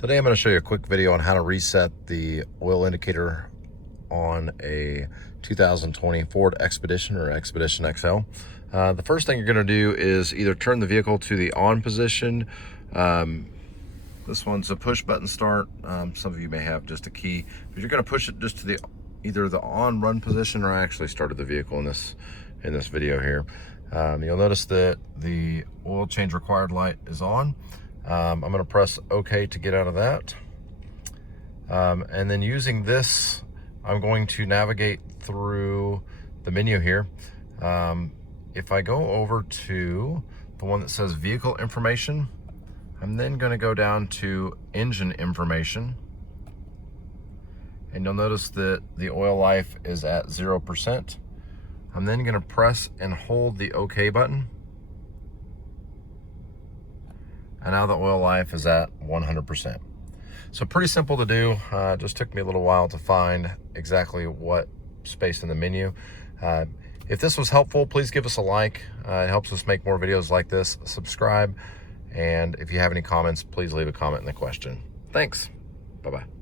Today I'm going to show you a quick video on how to reset the oil indicator on a 2020 Ford Expedition or Expedition XL. The first thing you're going to do is either turn the vehicle to the on position. This one's a push button start. Some of you may have just a key, but you're going to push it just to the either the on run position, or I actually started the vehicle in this video here. You'll notice that the oil change required light is on. I'm going to press OK to get out of that. And then using this, I'm going to navigate through the menu here. If I go over to the one that says vehicle information, I'm then going to go down to engine information. And you'll notice that the oil life is at 0%. I'm then going to press and hold the OK button. And now the oil life is at 100%. So pretty simple to do. Just took me a little while to find exactly what space in the menu. If this was helpful, please give us a like. It helps us make more videos like this. Subscribe. And if you have any comments, please leave a comment in the question. Thanks. Bye-bye.